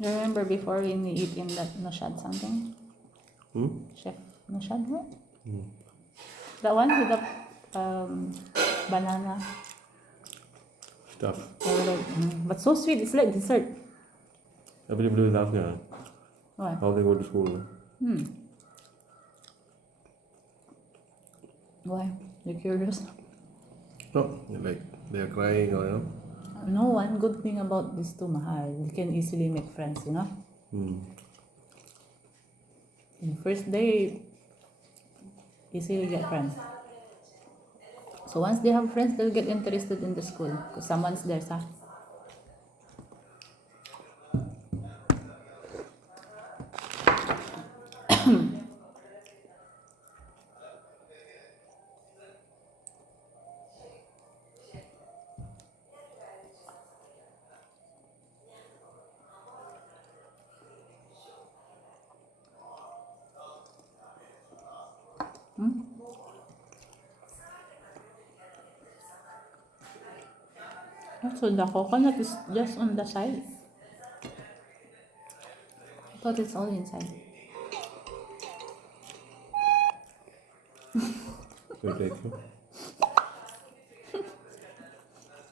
You remember before when we eat in that Noshad something? Chef Noshad, what? The one with the banana Stuff. but so sweet. It's like dessert. Everybody loves that. Why? How they go to school. Why? You're curious? No, like they're crying or No, one good thing about these two mahal, you can easily make friends, you know? The first day, easily get friends. So once they have friends, they'll get interested in the school because someone's there, sa. So the coconut is just on the side. I thought it's all inside. so it takes you.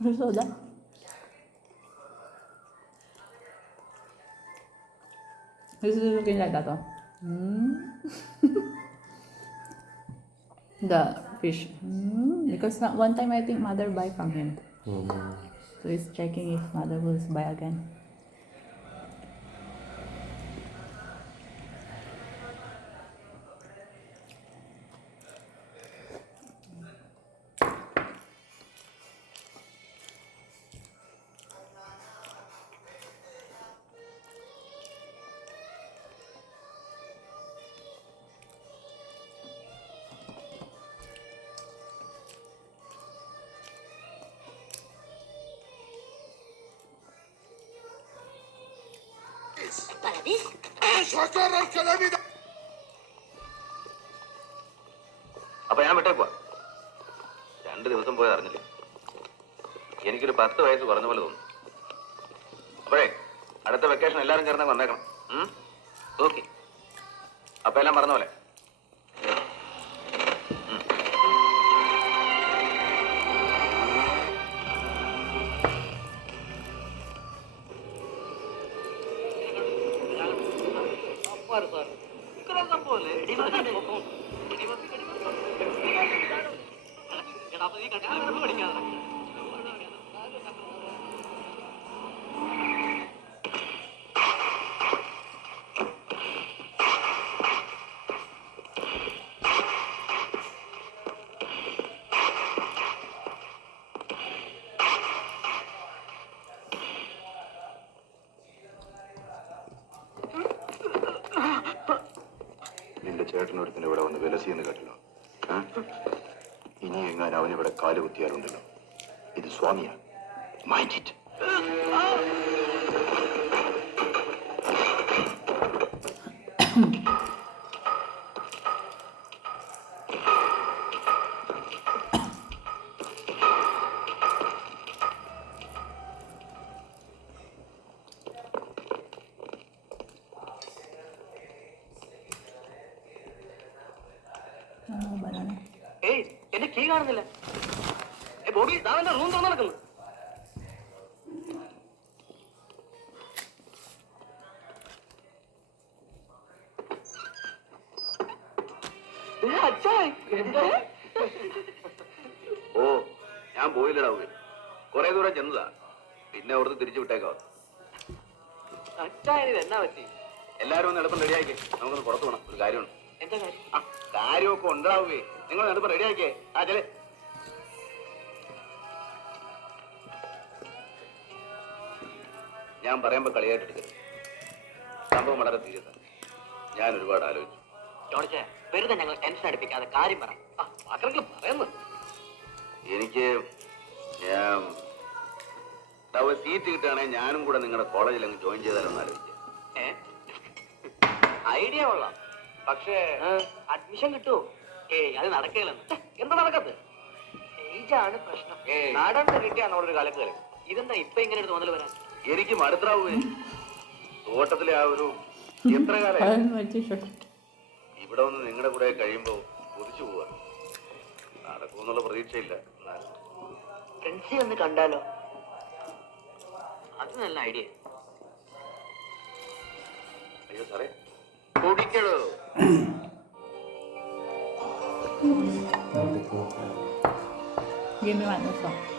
You saw that? This is looking like that, oh. The fish. Because not one time I think mother buy from him. So he's checking if mother will buy again. അപ്പൊ ഞാൻ വിട്ടേക്കുവാ. 2 ദിവസം പോയി അറിഞ്ഞില്ല. എനിക്കൊരു 10 വയസ്സ് കുറഞ്ഞ പോലെ തോന്നുന്നു. അപ്പോഴേ അടുത്ത വെക്കേഷൻ എല്ലാവരും ചേർന്ന് വന്നേക്കണം. ഓക്കെ. അപ്പൊ എല്ലാം പറഞ്ഞ പോലെ. നിന്റെ ചേട്ടനൊരുത്തിന് ഇവിടെ വന്ന് വിലസിയെന്ന് കേട്ടല്ലോ. ഇനി എങ്ങാനും അവനിവിടെ കാലുകുത്തിയാലുണ്ടല്ലോ, ഇത് സ്വാമിയാ. Mind it. Banana. ഏയ്, എന്റെ കീ കാണുന്നില്ല. ബോബി, ദാവന്റെ റൂം തുറന്നു നടക്കുന്നു. ഓ, ഞാൻ പോയില്ലടാവുക. കുറെ ദൂരം ചെന്നതാ, പിന്നെ അവിടുന്ന് തിരിച്ചു വിട്ടേക്കാവും. എന്നാ പറ്റി? എല്ലാരും ഒന്ന് എളുപ്പം റെഡിയാക്കി, നമുക്കൊന്ന് പുറത്തു പോകണം. ഒരു കാര്യമുണ്ട്. എന്താ കാര്യം? കാര്യമൊക്കെ ഉണ്ടാവുകയെ. നിങ്ങൾ എളുപ്പം റെഡിയാക്കിയേ. ആ ചെലെ. ഞാൻ പറയുമ്പോ കളിയായിട്ടെടുക്കരുത്. സംഭവം വളരെ സീരിയസ് ആണ്. ഞാൻ ഒരുപാട് ആലോചിച്ചു. ജോർജ്, വെറുതെ ഞങ്ങൾ ടെൻഷൻ അടിപ്പിക്കാതെ കാര്യം പറ. പറയുന്നു. എനിക്ക് സീറ്റ് കിട്ടുകയാണെങ്കിൽ ഞാനും കൂടെ നിങ്ങളുടെ കോളേജിൽ അങ്ങ് ജോയിൻ ചെയ്താലൊന്ന് ആലോചിക്കുക. ഐഡിയ കൊള്ളാം, പക്ഷേ അഡ്മിഷൻ കിട്ടുമോ? അത് നടക്കില്ലെന്ന്. എന്താ നടക്കത്ത്? ഏജാണ് പ്രശ്നം. നാടൻ കിട്ടിയാണ് അവിടെ ഒരു കാലത്ത് കളി. ഇതെന്താ ഇപ്പൊ ഇങ്ങനെ ഒരു തോന്നൽ വരാൻ? എനിക്ക് മടുത്താവുകയെ. തോട്ടത്തിലെ ആ ഒരു എത്ര കാലം Pardon my t-shirt. ഇവിടെ വന്ന് നിങ്ങളുടെ കൂടെ കഴിയുമ്പോൾ കൊതിച്ചു പോവാ. നടക്കുമെന്നുള്ള പ്രതീക്ഷയില്ല. എന്നാലും ഫ്രണ്ട്സി ഒന്ന് കണ്ടാലോ? അത് നല്ല ഐഡിയ. അയ്യോ സാറേ കുടിക്കണോ? Give me one also.